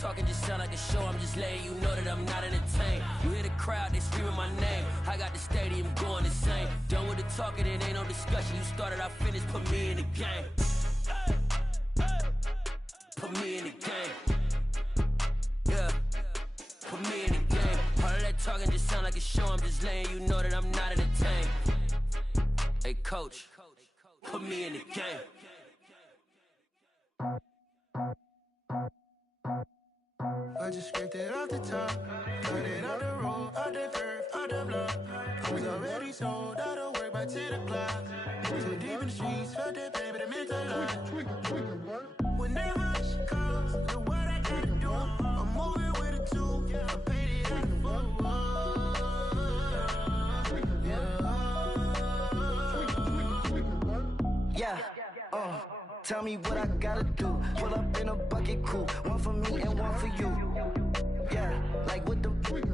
talking just sound like a show. I'm just letting you know that I'm not entertained. You hear the crowd, they screaming my name. I got the stadium going insane. Done with the talking, it ain't no discussion. You started, I finished, put me in the game. Put me in the game. Yeah. Put me in the game. All of that talking just sound like a show. I'm just letting you know that I'm not entertained. Hey, coach, put me in the game. I just scraped it off the top, cut it out the road, out the curve, out the block. I was already sold, out of work by 10 o'clock. Too deep in the streets, felt that pain, but it meant a lot. Whenever she calls, do what I gotta do. I'm moving with a two, I paid it out the full. Yeah, tell me what I gotta do. Pull up in a bucket crew, one for me and one for you. Yeah, like with the roof.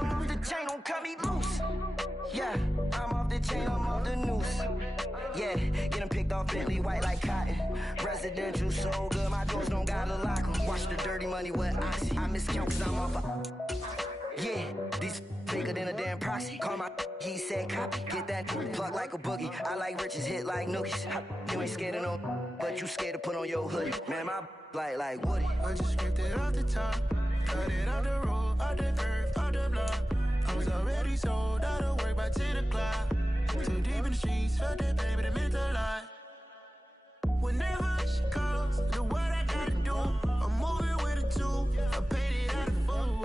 I'm off the chain, don't cut me loose. Yeah, I'm off the chain, I'm off the noose. Yeah, getting picked off Bentley white like cotton. Residential so good, my doors don't gotta lock 'em. Watch the dirty money with oxy. I miscount cause I'm off yeah, these bigger than a damn proxy. Call my he said copy. Get that plug like a boogie. I like riches, hit like nookies. You ain't scared of no, but you scared to put on your hoodie. Man, my like Woody. I just scraped it off the top, cut it out the road, out the curve, out the block. I was already sold, out of work by 10 o'clock. Too deep in the streets, felt that pain, but it meant a lot. Whenever she calls, do what I gotta do. I'm moving with a two, I paid it out of full.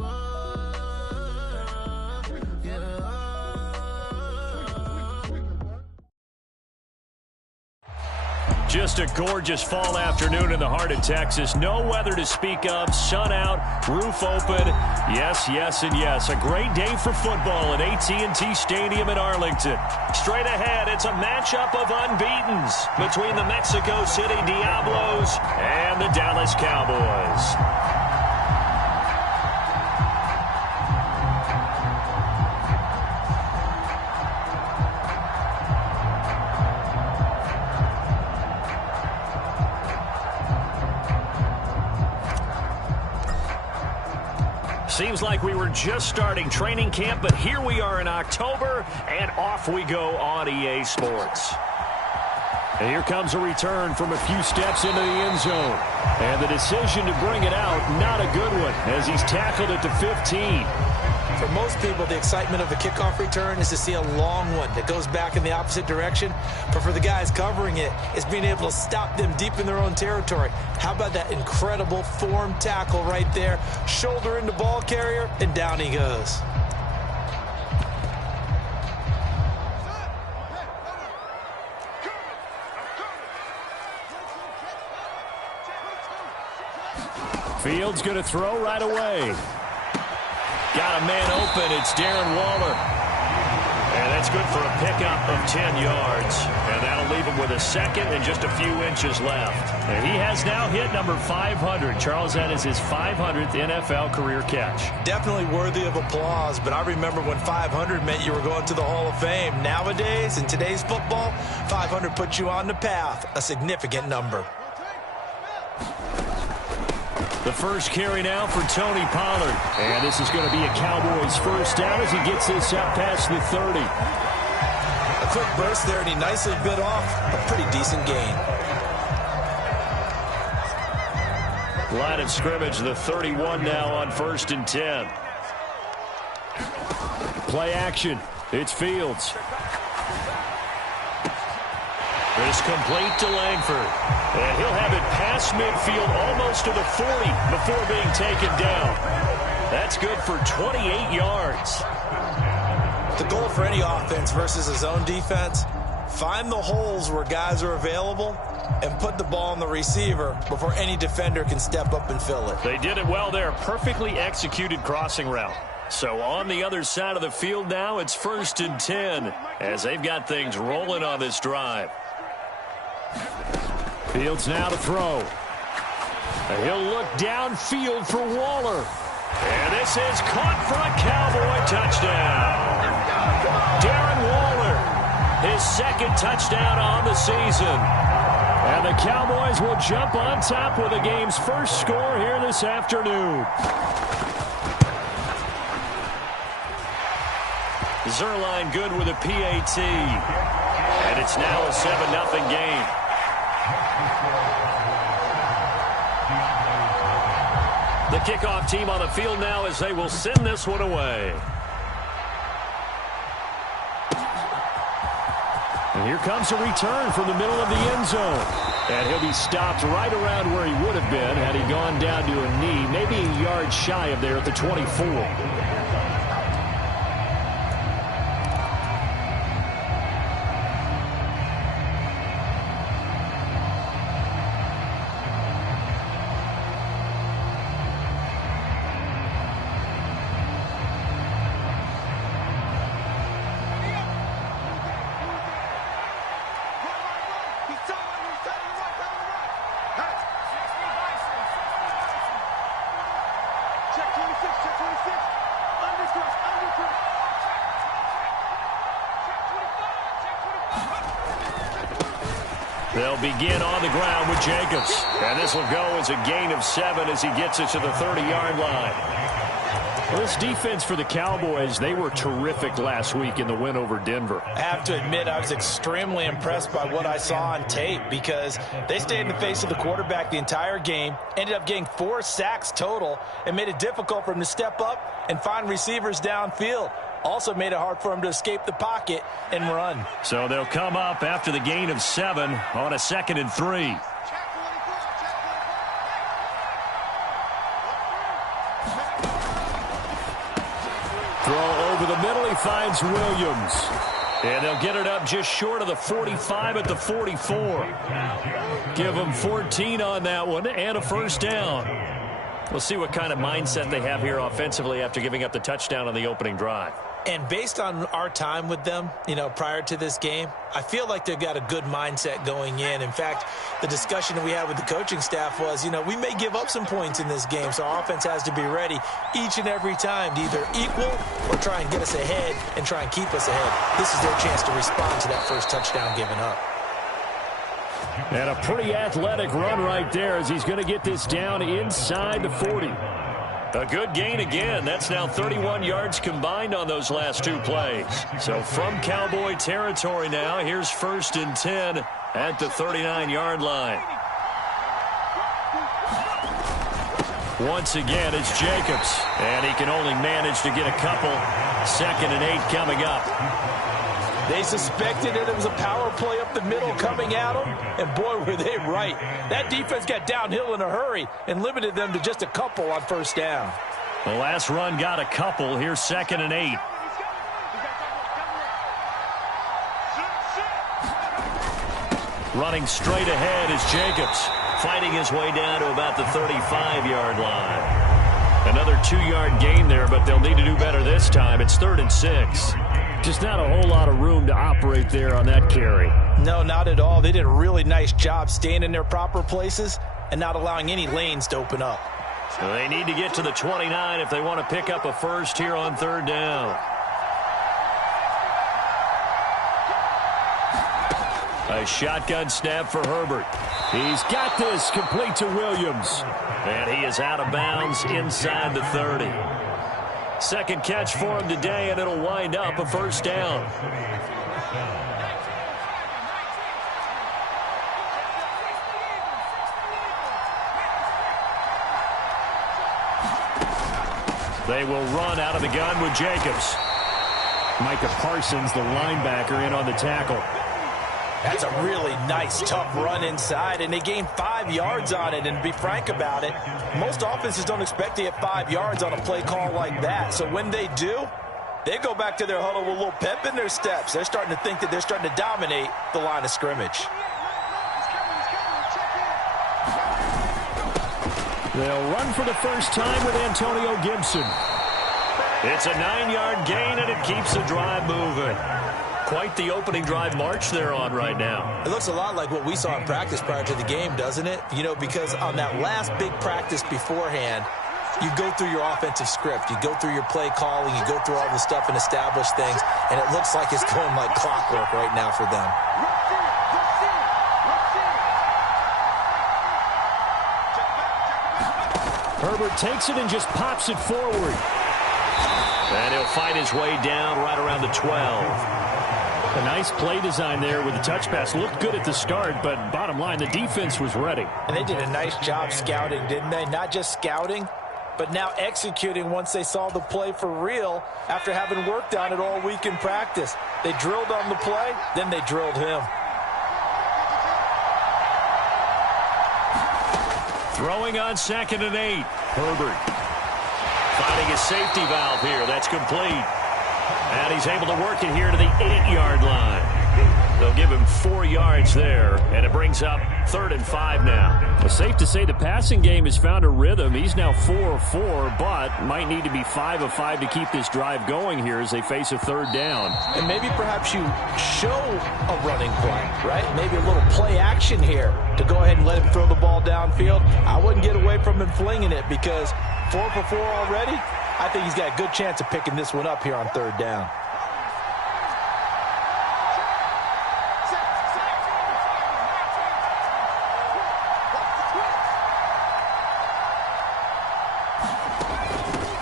Just a gorgeous fall afternoon in the heart of Texas. No weather to speak of. Sun out, roof open. Yes, yes, and yes. A great day for football at AT&T Stadium in Arlington. Straight ahead, it's a matchup of unbeatens between the Mexico City Diablos and the Dallas Cowboys. Seems like we were just starting training camp, but here we are in October, and off we go on EA Sports. And here comes a return from a few steps into the end zone. And the decision to bring it out, not a good one, as he's tackled it to 15. For most people, the excitement of the kickoff return is to see a long one that goes back in the opposite direction. But for the guys covering it, it's being able to stop them deep in their own territory. How about that incredible form tackle right there? Shoulder into ball carrier, and down he goes. Fields going to throw right away. Got a man open. It's Darren Waller. And that's good for a pickup of 10 yards. And that'll leave him with a second and just a few inches left. And he has now hit number 500. Charles, that is his 500th NFL career catch. Definitely worthy of applause, but I remember when 500 meant you were going to the Hall of Fame. Nowadays, in today's football, 500 puts you on the path, a significant number. The first carry now for Tony Pollard. And this is going to be a Cowboys first down as he gets this out past the 30. A quick burst there, and he nicely bit off a pretty decent gain. Line of scrimmage, the 31 now on 1st and 10. Play action. It's Fields. It's complete to Langford. And he'll have it past midfield almost to the 40 before being taken down. That's good for 28 yards. The goal for any offense versus his own defense, find the holes where guys are available and put the ball on the receiver before any defender can step up and fill it. They did it well there. Perfectly executed crossing route. So on the other side of the field now, it's 1st and 10 as they've got things rolling on this drive. Fields now to throw. And he'll look downfield for Waller. And this is caught for a Cowboy touchdown. Darren Waller, his second touchdown on the season. And And the Cowboys will jump on top with the game's first score here this afternoon. Zerline good with a PAT. And it's now a 7-0 game. The kickoff team on the field now as they will send this one away. And here comes a return from the middle of the end zone. And he'll be stopped right around where he would have been had he gone down to a knee, maybe a yard shy of there at the 24. They'll begin on the ground with Jacobs. And this will go as a gain of 7 as he gets it to the 30-yard line. Well, this defense for the Cowboys, they were terrific last week in the win over Denver. I have to admit, I was extremely impressed by what I saw on tape because they stayed in the face of the quarterback the entire game, ended up getting 4 sacks total, and made it difficult for him to step up and find receivers downfield. Also made it hard for him to escape the pocket and run. So they'll come up after the gain of 7 on a 2nd and 3. Throw over the middle. He finds Williams. And they'll get it up just short of the 45 at the 44. Give them 14 on that one and a first down. We'll see what kind of mindset they have here offensively after giving up the touchdown on the opening drive. And based on our time with them, prior to this game, I feel like they've got a good mindset going in. In fact, the discussion that we had with the coaching staff was, we may give up some points in this game, so our offense has to be ready each and every time to either equal or try and get us ahead and try and keep us ahead. This is their chance to respond to that first touchdown given up. And a pretty athletic run right there as he's going to get this down inside the 40. A good gain again. That's now 31 yards combined on those last 2 plays. So from Cowboy territory now, here's 1st and 10 at the 39-yard line. Once again, it's Jacobs. And he can only manage to get a couple. 2nd and 8 coming up. They suspected that it was a power play up the middle coming at them, and boy, were they right. That defense got downhill in a hurry and limited them to just a couple on first down. The last run got a couple. Here's 2nd and 8. Running straight ahead is Jacobs, fighting his way down to about the 35-yard line. Another 2-yard gain there, but they'll need to do better this time. It's 3rd and 6. Just not a whole lot of room to operate there on that carry. No, not at all. They did a really nice job staying in their proper places and not allowing any lanes to open up. So they need to get to the 29 if they want to pick up a first here on 3rd down. A shotgun snap for Herbert. He's got this, complete to Williams. And he is out of bounds inside the 30. Second catch for him today, and it'll wind up a first down. They will run out of the gun with Jacobs. Micah Parsons, the linebacker, in on the tackle. That's a really nice, tough run inside, and they gained 5 yards on it. And to be frank about it, most offenses don't expect to get 5 yards on a play call like that. So when they do, they go back to their huddle with a little pep in their steps. They're starting to think that they're starting to dominate the line of scrimmage. They'll run for the first time with Antonio Gibson. It's a 9-yard gain, and it keeps the drive moving. Quite the opening drive march they're on right now. It looks a lot like what we saw in practice prior to the game, doesn't it? Because on that last big practice beforehand, you go through your offensive script. You go through your play calling. You go through all the stuff and establish things. And it looks like it's going like clockwork right now for them. Herbert takes it and just pops it forward. And he'll fight his way down right around the 12. A nice play design there with the touch pass. Looked good at the start, but bottom line, the defense was ready. And they did a nice job scouting, didn't they? Not just scouting, but now executing once they saw the play for real after having worked on it all week in practice. They drilled on the play, then they drilled him. Throwing on 2nd and 8. Herbert finding a safety valve here. That's complete. And he's able to work it here to the 8-yard line. They'll give him 4 yards there, and it brings up 3rd and 5 now. Well, safe to say the passing game has found a rhythm. He's now 4 of 4, but might need to be 5 of 5 to keep this drive going here as they face a 3rd down. And maybe perhaps you show a running play, right? Maybe a little play action here to go ahead and let him throw the ball downfield. I wouldn't get away from him flinging it because 4 for 4 already. I think he's got a good chance of picking this one up here on 3rd down.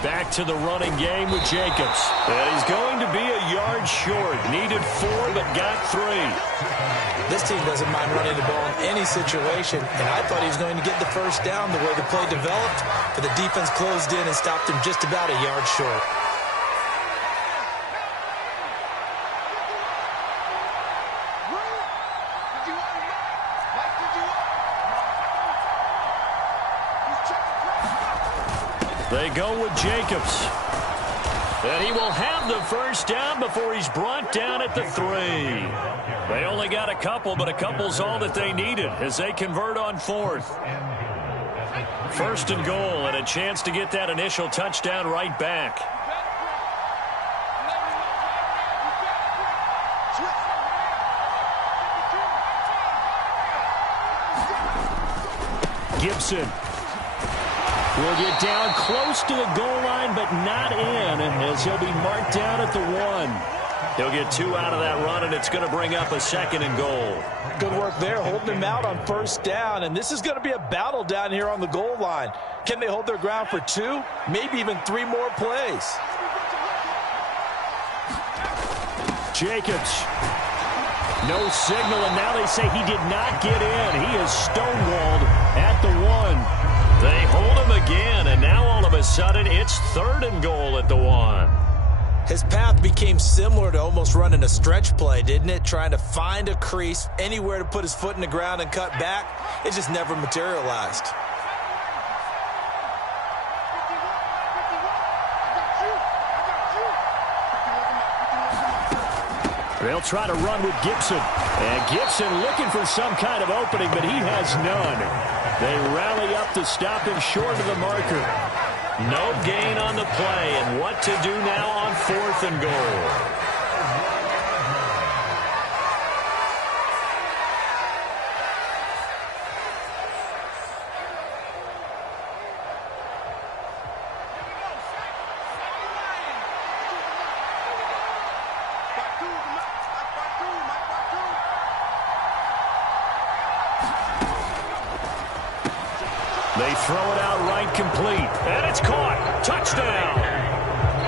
Back to the running game with Jacobs. And he's going to be a yard short. Needed 4, but got 3. This team doesn't mind running the ball in any situation, and I thought he was going to get the 1st down the way the play developed, but the defense closed in and stopped him just about a yard short. They go with Jacobs. And he will have the 1st down before he's brought down at the 3. They only got a couple, but a couple's all that they needed as they convert on 4th. 1st and goal, and a chance to get that initial touchdown right back. Gibson will get down close to the goal line, but not in, as he'll be marked down at the 1. He'll get 2 out of that run, and it's going to bring up a 2nd and goal. Good work there, holding him out on 1st down, and this is going to be a battle down here on the goal line. Can they hold their ground for 2, maybe even 3 more plays? Jacobs. No signal, and now they say he did not get in. He is stonewalled at the 1. They hold him again, and now all of a sudden it's 3rd and goal at the 1. His path became similar to almost running a stretch play, didn't it? Trying to find a crease, anywhere to put his foot in the ground and cut back. It just never materialized. They'll try to run with Gibson. And Gibson looking for some kind of opening, but he has none. They rally up to stop him short of the marker. No gain on the play, and what to do now on 4th and goal. They throw it out right complete, and it's caught. Touchdown.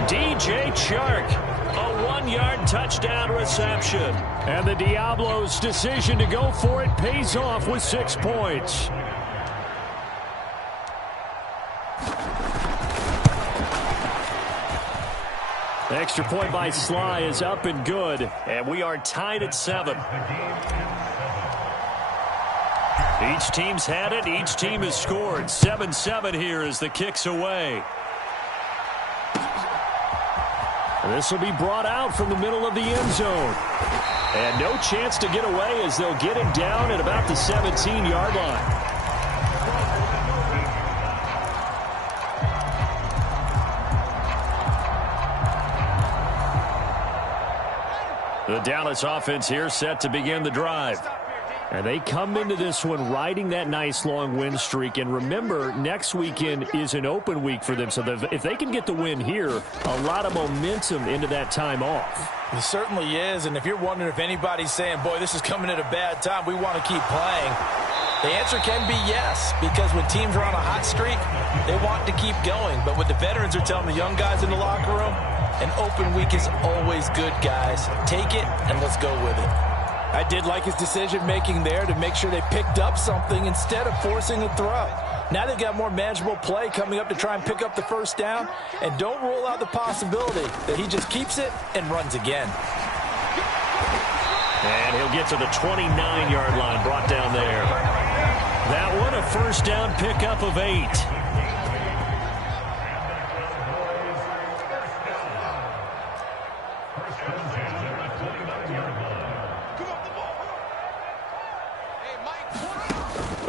DJ Chark, a 1-yard touchdown reception. And the Diablos' decision to go for it pays off with 6 points. The extra point by Sly is up and good, and we are tied at 7. Each team's had it. Each team has scored. 7-7 here as the kick's away. This will be brought out from the middle of the end zone. And no chance to get away as they'll get him down at about the 17-yard line. The Dallas offense here set to begin the drive. And they come into this one riding that nice long win streak. And remember, next weekend is an open week for them. So if they can get the win here, a lot of momentum into that time off. It certainly is. And if you're wondering if anybody's saying, boy, this is coming at a bad time, we want to keep playing. The answer can be yes, because when teams are on a hot streak, they want to keep going. But what the veterans are telling the young guys in the locker room, an open week is always good, guys. Take it, and let's go with it. I did like his decision-making there to make sure they picked up something instead of forcing a throw. Now they've got more manageable play coming up to try and pick up the first down, and don't rule out the possibility that he just keeps it and runs again. And he'll get to the 29-yard line, brought down there. That one, a first down pickup of 8.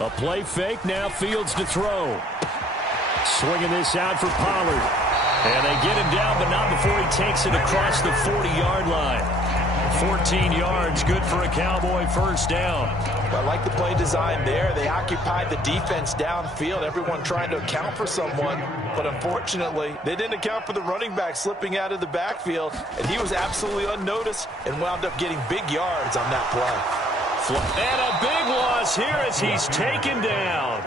A play fake, now Fields to throw. Swinging this out for Pollard. And they get him down, but not before he takes it across the 40-yard line. 14 yards, good for a Cowboy first down. I like the play design there. They occupied the defense downfield, everyone trying to account for someone. But unfortunately, they didn't account for the running back slipping out of the backfield, and he was absolutely unnoticed and wound up getting big yards on that play. And a big loss here as he's taken down.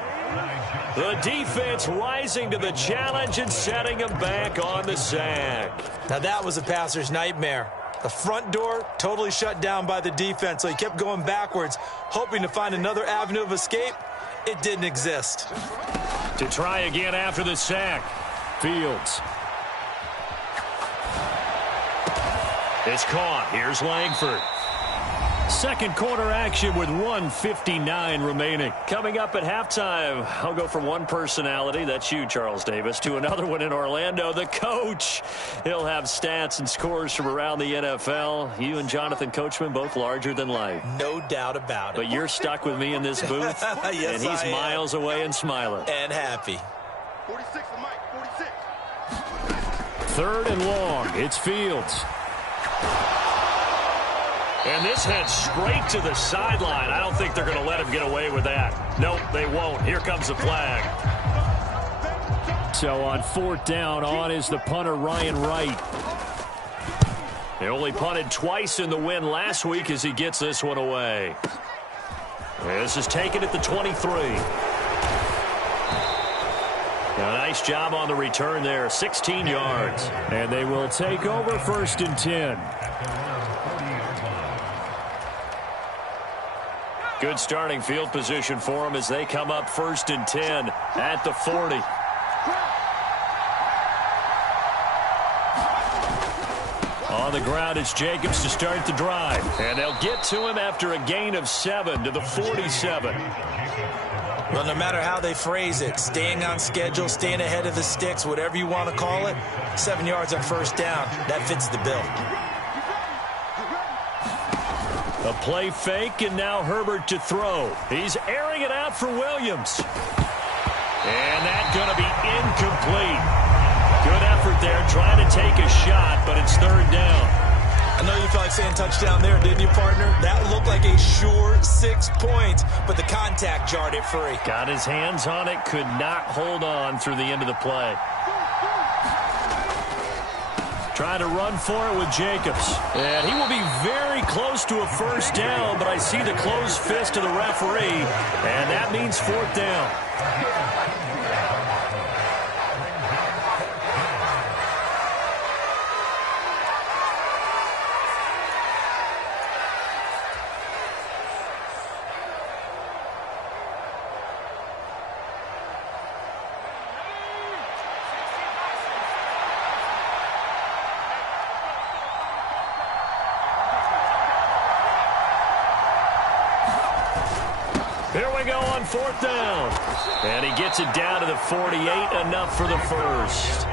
The defense rising to the challenge and setting him back on the sack. Now that was a passer's nightmare. The front door totally shut down by the defense, so he kept going backwards, hoping to find another avenue of escape. It didn't exist. To try again after the sack, Fields. It's caught. Here's Langford. Second quarter action with 1:59 remaining. Coming up at halftime, I'll go from one personality, that's you, Charles Davis, to another one in Orlando, the coach. He'll have stats and scores from around the NFL. You and Jonathan Coachman, both larger than life. No doubt about it. But you're stuck with me in this booth, yes, and he's miles away and smiling. And happy. 46 to Mike, 46. Third and long, it's Fields. And this heads straight to the sideline. I don't think they're going to let him get away with that. Nope, they won't. Here comes the flag. So on fourth down, on is the punter, Ryan Wright. He only punted twice in the win last week as he gets this one away. This is taken at the 23. A nice job on the return there, 16 yards. And they will take over first and 10. Good starting field position for them as they come up first and 10 at the 40. On the ground, it's Jacobs to start the drive. And they'll get to him after a gain of 7 to the 47. Well, no matter how they phrase it, staying on schedule, staying ahead of the sticks, whatever you want to call it, 7 yards on first down, that fits the bill. A play fake, and now Herbert to throw. He's airing it out for Williams. And that's going to be incomplete. Good effort there, trying to take a shot, but it's third down. I know you felt like saying touchdown there, didn't you, partner? That looked like a sure 6 points, but the contact jarred it free. Got his hands on it, could not hold on through the end of the play. Trying to run for it with Jacobs. And he will be very close to a first down, but I see the closed fist of the referee, and that means fourth down. Here we go on fourth down. And he gets it down to the 48, enough for the first.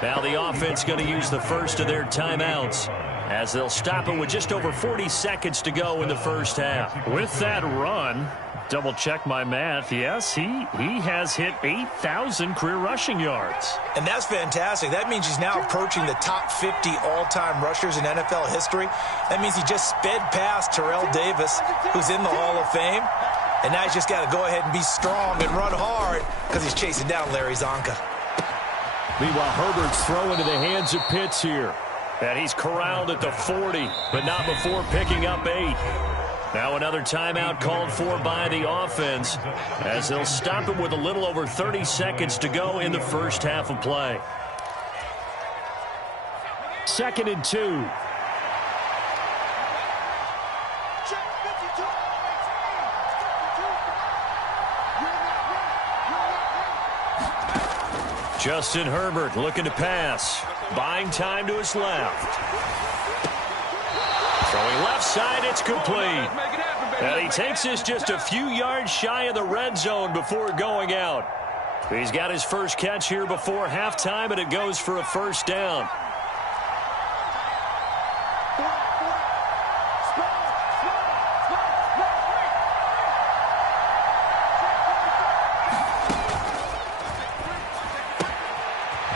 Now the offense going to use the first of their timeouts as they'll stop it with just over 40 seconds to go in the first half. With that run, double check my math, yes, he has hit 8,000 career rushing yards. And that's fantastic. That means he's now approaching the top 50 all-time rushers in NFL history. That means he just sped past Terrell Davis, who's in the Hall of Fame. And now he's just got to go ahead and be strong and run hard because he's chasing down Larry Zonka. Meanwhile, Herbert's throw into the hands of Pitts here. And he's corralled at the 40, but not before picking up 8. Now another timeout called for by the offense as they'll stop it with a little over 30 seconds to go in the first half of play. 2nd and 2. Justin Herbert looking to pass. Buying time to his left. Throwing left side, it's complete. And he takes this just a few yards shy of the red zone before going out. He's got his first catch here before halftime, and it goes for a first down.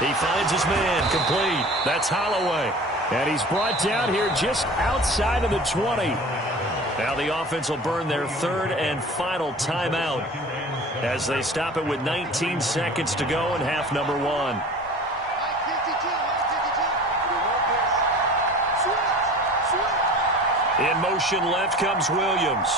He finds his man, complete. That's Holloway. And he's brought down here just outside of the 20. Now the offense will burn their third and final timeout as they stop it with 19 seconds to go in half number 1. In motion left comes Williams.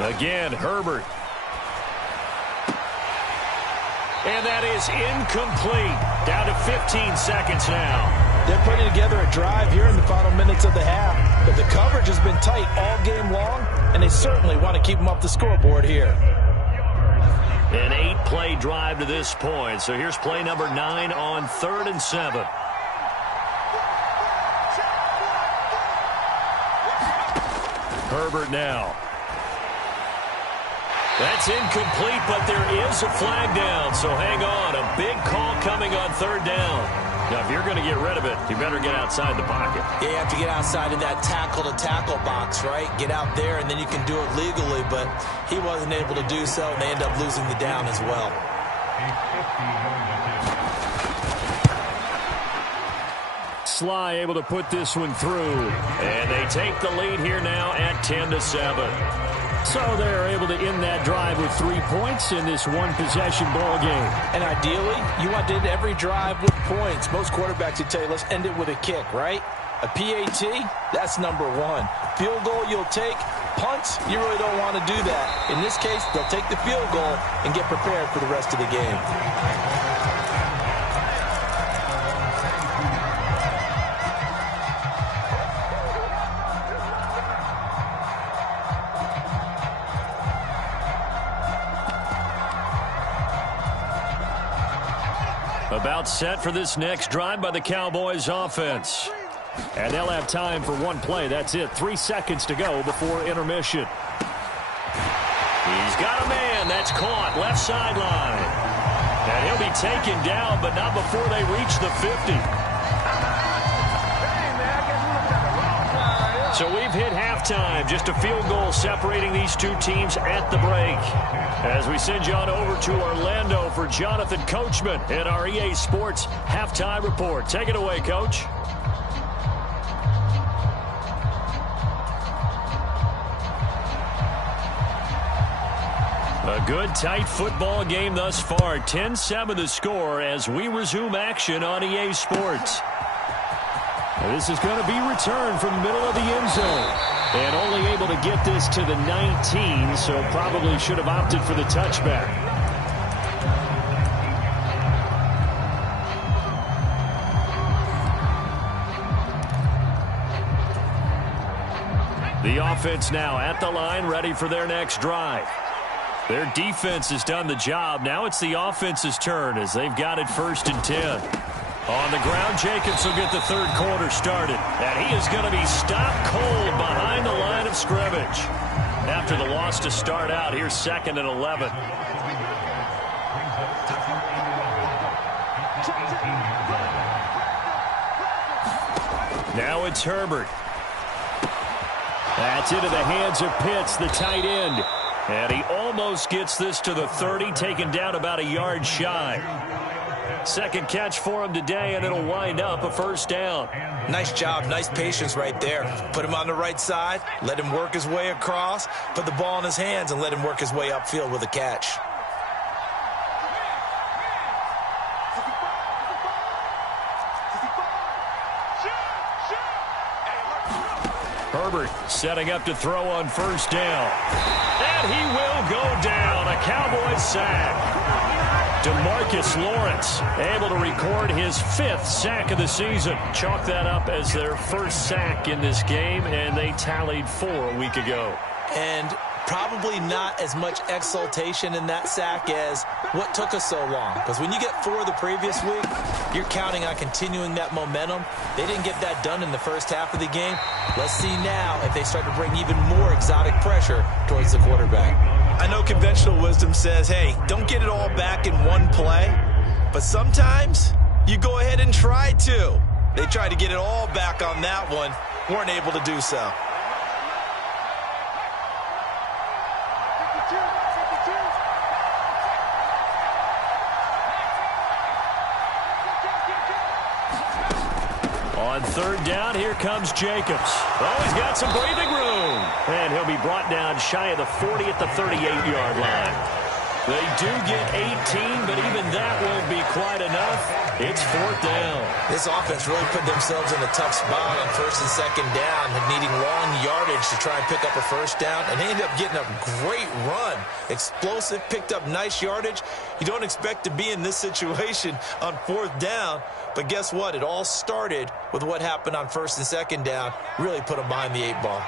Again, Herbert. And that is incomplete. Down to 15 seconds now. They're putting together a drive here in the final minutes of the half, but the coverage has been tight all game long, and they certainly want to keep them off the scoreboard here. An 8-play drive to this point. So here's play number 9 on 3rd and 7. Herbert now. That's incomplete, but there is a flag down, so hang on. A big call coming on 3rd down. Now, if you're going to get rid of it, you better get outside the pocket. Yeah, you have to get outside of that tackle-to-tackle box, right? Get out there, and then you can do it legally, but he wasn't able to do so, and they end up losing the down as well. Sly able to put this one through. And they take the lead here now at 10-7. So they're able to end that drive with 3 points in this one-possession ball game. And ideally, you want to end every drive with points. Most quarterbacks would tell you, let's end it with a kick, right? A PAT, that's number 1. Field goal you'll take. Punts, you really don't want to do that. In this case, they'll take the field goal and get prepared for the rest of the game. About set for this next drive by the Cowboys offense. And they'll have time for one play. That's it. 3 seconds to go before intermission. He's got a man. That's caught. Left sideline. And he'll be taken down, but not before they reach the 50. So we've hit halftime. Just a field goal separating these two teams at the break. As we send you on over to Orlando for Jonathan Coachman in our EA Sports Halftime Report. Take it away, Coach. A good, tight football game thus far. 10-7 the score as we resume action on EA Sports. This is going to be returned from the middle of the end zone. And only able to get this to the 19, so probably should have opted for the touchback. The offense now at the line, ready for their next drive. Their defense has done the job. Now it's the offense's turn as they've got it 1st and 10. On the ground, Jacobs will get the third quarter started. And he is going to be stopped cold behind the line of scrimmage. After the loss to start out, here's 2nd and 11. Now it's Herbert. That's into the hands of Pitts, the tight end. And he almost gets this to the 30, taken down about a yard shy. Second catch for him today, and it'll wind up a first down. Nice job, nice patience right there. Put him on the right side, let him work his way across, put the ball in his hands, and let him work his way upfield with a catch. Herbert setting up to throw on first down. And he will go down. A Cowboys sack. DeMarcus Lawrence able to record his 5th sack of the season. Chalk that up as their first sack in this game, and they tallied 4 a week ago. And probably not as much exultation in that sack as what took us so long. Because when you get 4 the previous week, you're counting on continuing that momentum. They didn't get that done in the first half of the game. Let's see now if they start to bring even more exotic pressure towards the quarterback. I know conventional wisdom says, hey, don't get it all back in one play. But sometimes you go ahead and try to. They tried to get it all back on that one. Weren't able to do so. On third down, here comes Jacobs. Oh, he's got some breathing room. And he'll be brought down shy of the 40 at the 38-yard line. They do get 18, but even that won't be quite enough. It's 4th down. This offense really put themselves in a tough spot on 1st and 2nd down, needing long yardage to try and pick up a first down, and they ended up getting a great run. Explosive, picked up nice yardage. You don't expect to be in this situation on 4th down, but guess what? It all started with what happened on 1st and 2nd down. Really put them behind the 8 ball.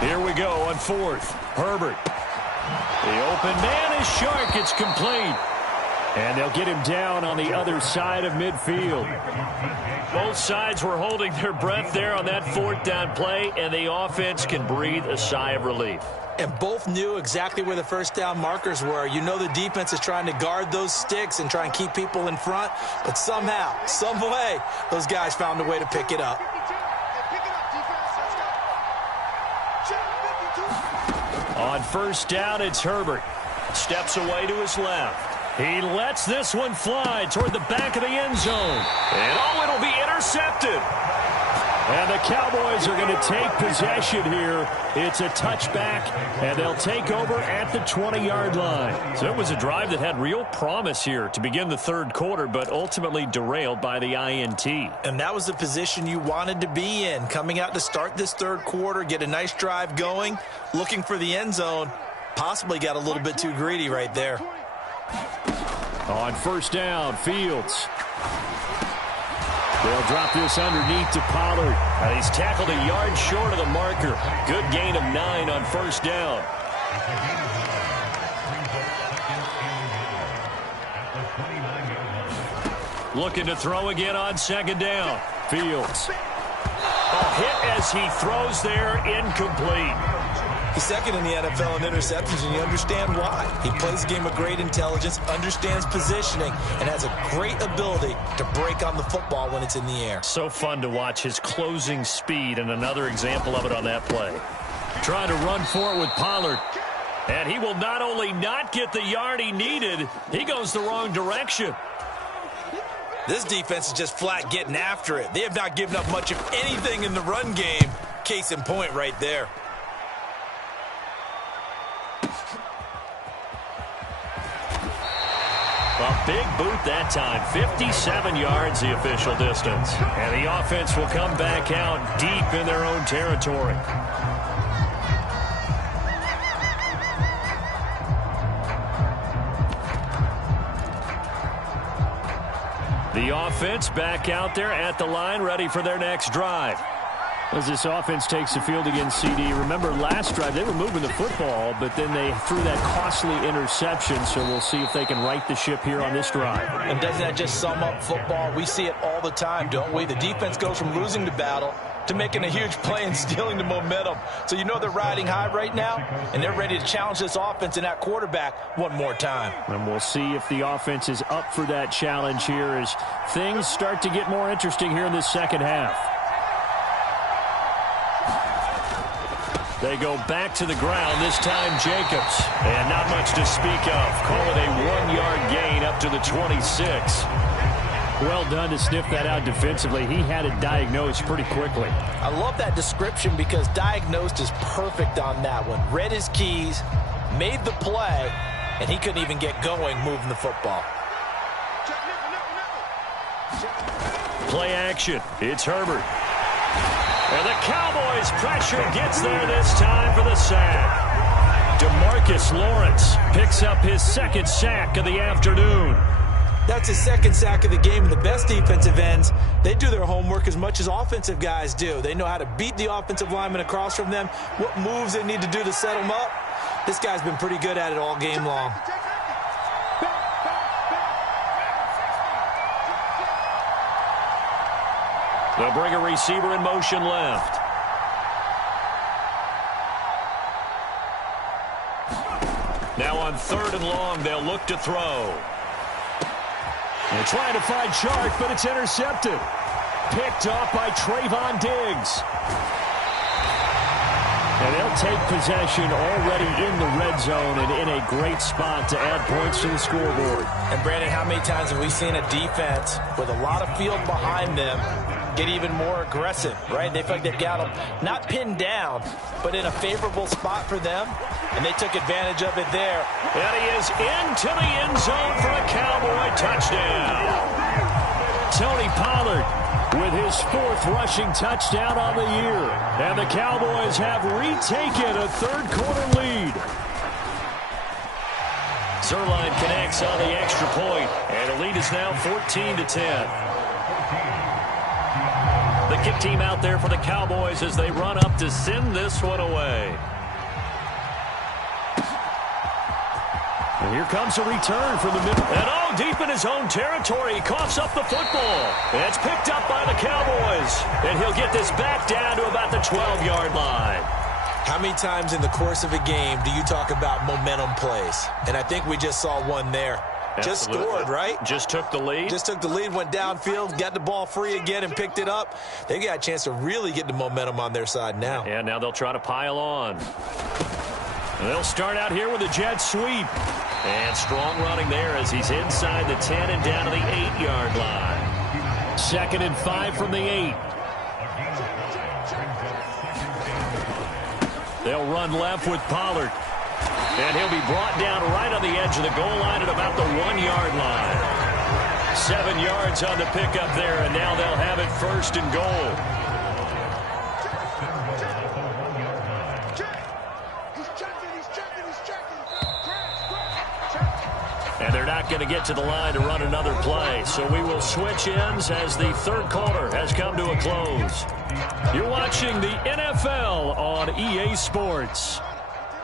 Here we go on 4th. Herbert. The open man is Shark. It's complete. And they'll get him down on the other side of midfield. Both sides were holding their breath there on that 4th down play, and the offense can breathe a sigh of relief. And both knew exactly where the first down markers were. You know the defense is trying to guard those sticks and try and keep people in front, but somehow, some way, those guys found a way to pick it up. On first down, it's Herbert. Steps away to his left. He lets this one fly toward the back of the end zone. And oh, it'll be intercepted. And the Cowboys are going to take possession here. It's a touchback, and they'll take over at the 20-yard line. So it was a drive that had real promise here to begin the 3rd quarter, but ultimately derailed by the INT. And that was the position you wanted to be in, coming out to start this 3rd quarter, get a nice drive going, looking for the end zone. Possibly got a little bit too greedy right there. On first down, Fields. They'll drop this underneath to Pollard. He's tackled a yard short of the marker. Good gain of 9 on first down. Looking to throw again on 2nd down. Fields. A hit as he throws there, incomplete. He's 2nd in the NFL in interceptions, and you understand why. He plays the game with great intelligence, understands positioning, and has a great ability to break on the football when it's in the air. So fun to watch his closing speed, and another example of it on that play. Trying to run for it with Pollard. And he will not only not get the yard he needed, he goes the wrong direction. This defense is just flat getting after it. They have not given up much of anything in the run game. Case in point right there. A big boot that time. 57 yards the official distance. And the offense will come back out deep in their own territory. The offense back out there at the line, ready for their next drive. As this offense takes the field against CD, remember last drive they were moving the football, but then they threw that costly interception, so we'll see if they can right the ship here on this drive. And doesn't that just sum up football? We see it all the time, don't we? The defense goes from losing the battle to making a huge play and stealing the momentum. So you know they're riding high right now, and they're ready to challenge this offense and that quarterback one more time. And we'll see if the offense is up for that challenge here as things start to get more interesting here in this second half. They go back to the ground, this time Jacobs. And not much to speak of. Call it a 1-yard gain up to the 26. Well done to sniff that out defensively. He had it diagnosed pretty quickly. I love that description because diagnosed is perfect on that one. Read his keys, made the play, and he couldn't even get going moving the football. Play action. It's Herbert. And the Cowboys pressure gets there this time for the sack. DeMarcus Lawrence picks up his second sack of the afternoon. That's his second sack of the game. And the best defensive ends, they do their homework as much as offensive guys do. They know how to beat the offensive lineman across from them, what moves they need to do to set them up. This guy's been pretty good at it all game long. They'll bring a receiver in motion left. Now on 3rd and long, they'll look to throw. They're trying to find Chark, but it's intercepted. Picked off by Trayvon Diggs. And they'll take possession already in the red zone and in a great spot to add points to the scoreboard. And Brandon, how many times have we seen a defense with a lot of field behind them get even more aggressive, right? They feel like they've got them not pinned down, but in a favorable spot for them, and they took advantage of it there. And he is into the end zone for a Cowboy touchdown. Tony Pollard with his 4th rushing touchdown on the year. And the Cowboys have retaken a third-quarter lead. Zerline connects on the extra point, and the lead is now 14-10. The kick team out there for the Cowboys as they run up to send this one away. And here comes a return from the middle. And deep in his own territory, he coughs up the football. And it's picked up by the Cowboys. And he'll get this back down to about the 12-yard line. How many times in the course of a game do you talk about momentum plays? And I think we just saw one there. Just scored, right? Just took the lead. Just took the lead, went downfield, got the ball free again and picked it up. They got a chance to really get the momentum on their side now. And now they'll try to pile on. And they'll start out here with a jet sweep. And strong running there as he's inside the 10 and down to the 8-yard line. 2nd and 5 from the 8. They'll run left with Pollard. And he'll be brought down right on the edge of the goal line at about the 1-yard line. 7 yards on the pickup there, and now they'll have it 1st and goal. And they're not going to get to the line to run another play. So we will switch ends as the third quarter has come to a close. You're watching the NFL on EA Sports.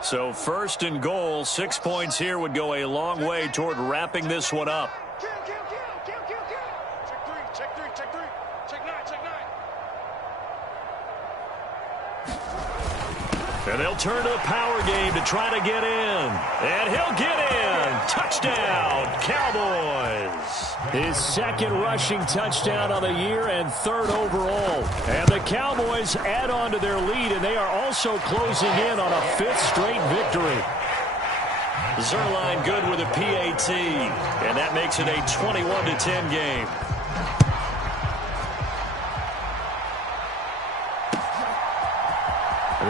So 1st and goal, 6 points here would go a long way toward wrapping this one up. And they'll turn to the power game to try to get in. And he'll get in. Touchdown, Cowboys. His 2nd rushing touchdown of the year and 3rd overall. And the Cowboys add on to their lead, and they are also closing in on a 5th straight victory. Zerline good with a PAT. And that makes it a 21-10 game.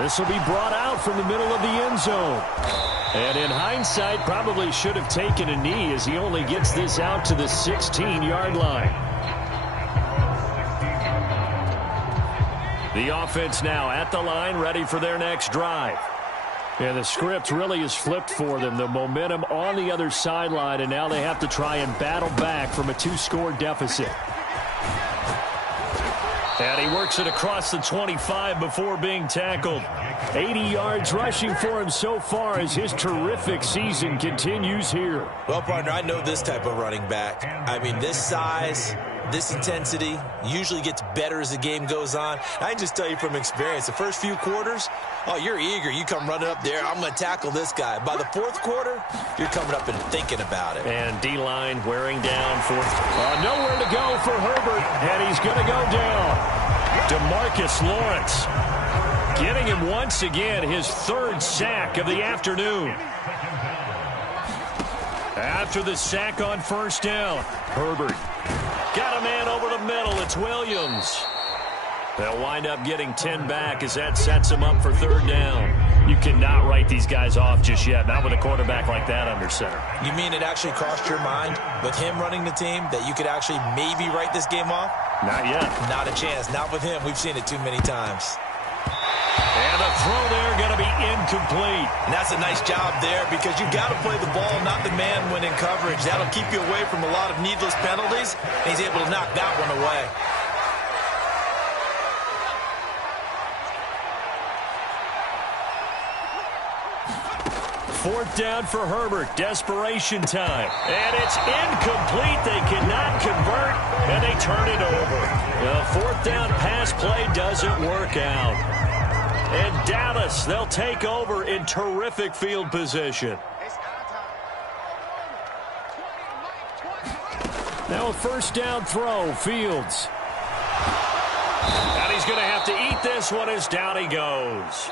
This will be brought out from the middle of the end zone. And in hindsight, probably should have taken a knee as he only gets this out to the 16-yard line. The offense now at the line, ready for their next drive. And the script really is flipped for them. The momentum on the other sideline, and now they have to try and battle back from a 2-score deficit. And he works it across the 25 before being tackled. 80 yards rushing for him so far as his terrific season continues here. Well, partner, I know this type of running back. I mean, this size, this intensity usually gets better as the game goes on. I can just tell you from experience, the first few quarters, oh, you're eager. You come running up there, I'm going to tackle this guy. By the fourth quarter, you're coming up and thinking about it. And D-line wearing down fourth. Nowhere to go for Herbert, and he's going to go down. DeMarcus Lawrence getting him once again his third sack of the afternoon. After the sack on first down, Herbert got a man over the middle. It's Williams. They'll wind up getting 10 back as that sets them up for third down. You cannot write these guys off just yet, not with a quarterback like that under center. You mean it actually crossed your mind with him running the team that you could actually maybe write this game off? Not yet. Not a chance. Not with him. We've seen it too many times. And the throw there going to be incomplete. And that's a nice job there because you got to play the ball, not the man when in coverage. That'll keep you away from a lot of needless penalties, and he's able to knock that one away. Fourth down for Herbert. Desperation time. And it's incomplete. They cannot convert, and they turn it over. The fourth down pass play doesn't work out. And Dallas, they'll take over in terrific field position. Now a first down throw, Fields. And he's going to have to eat this one as down he goes.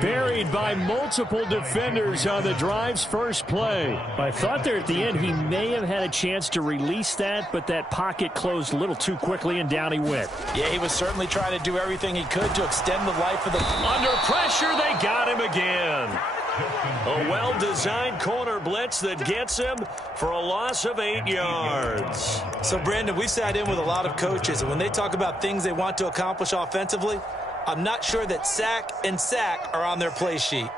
Buried by multiple defenders on the drive's first play. I thought there at the end he may have had a chance to release that, but that pocket closed a little too quickly and down he went. Yeah, he was certainly trying to do everything he could to extend the life of the... Under pressure, they got him again. A well-designed corner blitz that gets him for a loss of 8 yards. So, Brandon, we sat in with a lot of coaches, and when they talk about things they want to accomplish offensively, I'm not sure that sack and sack are on their play sheet.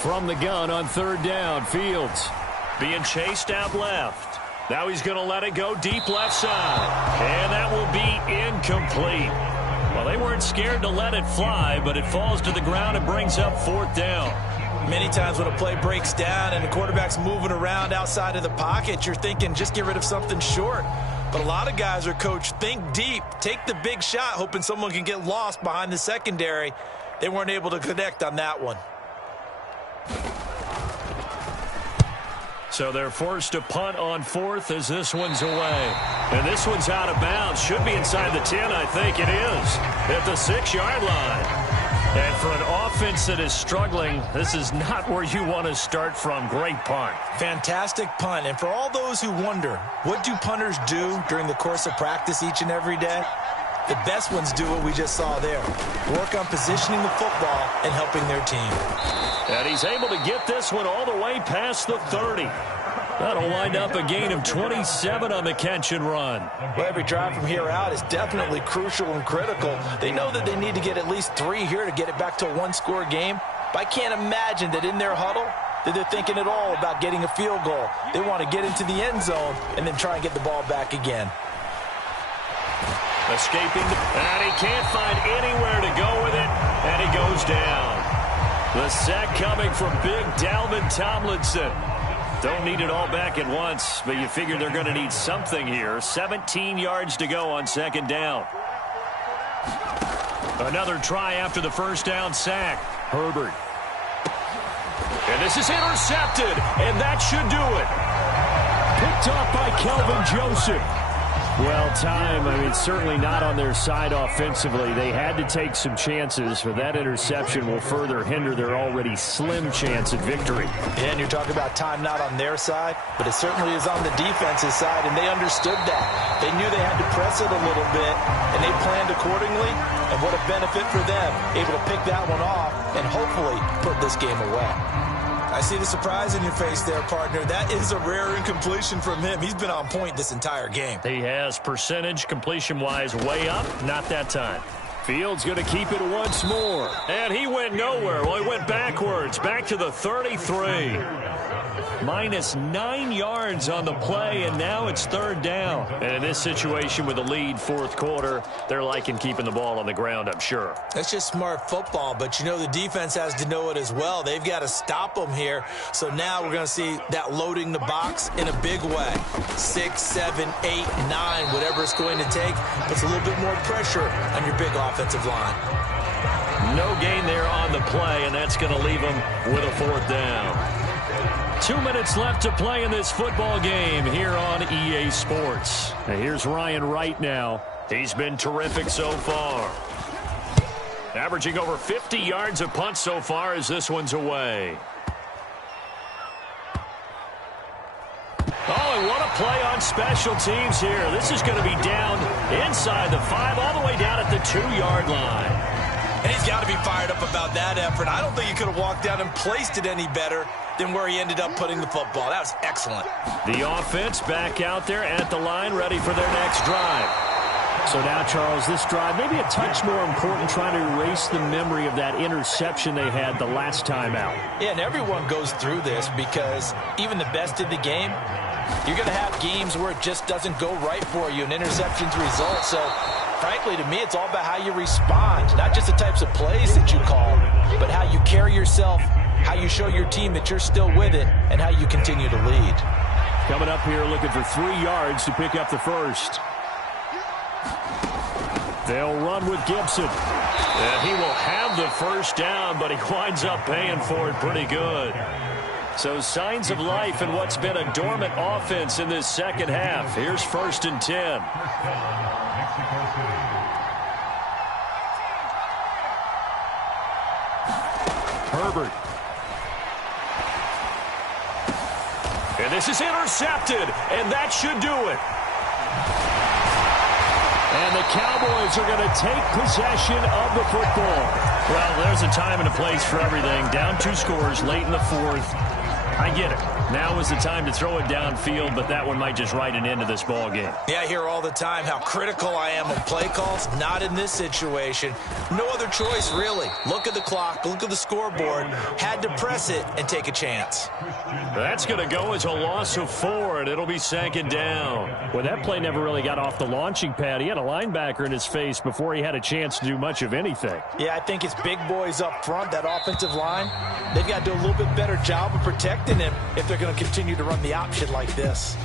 From the gun on third down, Fields being chased out left. Now he's going to let it go deep left side. And that will be incomplete. Well, they weren't scared to let it fly, but it falls to the ground and brings up fourth down. Many times when a play breaks down and the quarterback's moving around outside of the pocket, you're thinking just get rid of something short. But a lot of guys are coached, think deep, take the big shot, hoping someone can get lost behind the secondary. They weren't able to connect on that one. So they're forced to punt on fourth as this one's away. And this one's out of bounds. Should be inside the 10, I think it is. At the 6-yard line. And for an offense that is struggling, this is not where you want to start from. Great punt. Fantastic punt. And for all those who wonder, what do punters do during the course of practice each and every day? The best ones do what we just saw there. Work on positioning the football and helping their team. And he's able to get this one all the way past the 30. That'll wind up a gain of 27 on the catch and run. Well, every drive from here out is definitely crucial and critical. They know that they need to get at least 3 here to get it back to a one-score game. But I can't imagine that in their huddle that they're thinking at all about getting a field goal. They want to get into the end zone and then try and get the ball back again. Escaping, and he can't find anywhere to go with it, and he goes down. The sack coming from big Dalvin Tomlinson. Don't need it all back at once, but you figure they're going to need something here. 17 yards to go on second down. Another try after the first down sack. Herbert. And this is intercepted, and that should do it. Picked off by Kelvin Joseph. Well, certainly not on their side offensively. They had to take some chances, but that interception will further hinder their already slim chance at victory. Yeah, and you're talking about time not on their side, but it certainly is on the defense's side, and they understood that. They knew they had to press it a little bit, and they planned accordingly, and what a benefit for them, able to pick that one off and hopefully put this game away. I see the surprise in your face there, partner. That is a rare incompletion from him. He's been on point this entire game. He has percentage completion-wise way up. Not that time. Fields going to keep it once more. And he went nowhere. Well, he went backwards. Back to the 33. minus 9 yards on the play, and now it's third down. And in this situation with a lead fourth quarter, they're liking keeping the ball on the ground, I'm sure. That's just smart football, but you know the defense has to know it as well. They've got to stop them here. So now we're going to see that loading the box in a big way. 6, 7, 8, 9, whatever it's going to take, puts a little bit more pressure on your big offensive line. No gain there on the play, and that's going to leave them with a fourth down. 2 minutes left to play in this football game here on EA Sports. Now here's Ryan Wright now. He's been terrific so far. Averaging over 50 yards a punt so far as this one's away. Oh, and what a play on special teams here. This is going to be down inside the 5, all the way down at the 2-yard line. And he's got to be fired up about that effort. I don't think he could have walked down and placed it any better than where he ended up putting the football. That was excellent. The offense back out there at the line, ready for their next drive. So now, Charles, this drive maybe a touch more important, trying to erase the memory of that interception they had the last time out. Yeah, and everyone goes through this because even the best in the game, you're going to have games where it just doesn't go right for you, and interceptions result. So, frankly, to me, it's all about how you respond, not just the types of plays that you call, but how you carry yourself, how you show your team that you're still with it, and how you continue to lead. Coming up here looking for 3 yards to pick up the first. They'll run with Gibson. And he will have the first down, but he winds up paying for it pretty good. So signs of life in what's been a dormant offense in this second half. Here's 1st and 10. Herbert. And this is intercepted, and that should do it. And the Cowboys are going to take possession of the football. Well, there's a time and a place for everything. Down 2 scores late in the fourth. I get it. Now is the time to throw it downfield, but that one might just write an end to this ball game. Yeah, I hear all the time how critical I am of play calls. Not in this situation. No other choice, really. Look at the clock. Look at the scoreboard. Had to press it and take a chance. That's going to go as a loss of 4, and it'll be 2nd down. Well, that play never really got off the launching pad. He had a linebacker in his face before he had a chance to do much of anything. Yeah, I think it's big boys up front, that offensive line. They've got to do a little bit better job of protecting him if they're going to continue to run the option like this.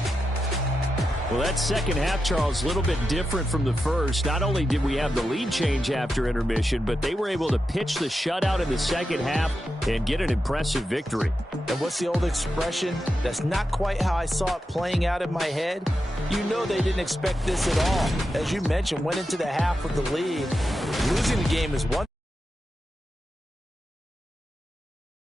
Well, that second half, Charles, a little bit different from the first. Not only did we have the lead change after intermission, but they were able to pitch the shutout in the second half and get an impressive victory. And what's the old expression? That's not quite how I saw it playing out in my head. You know they didn't expect this at all. As you mentioned, went into the half with the lead. Losing the game is one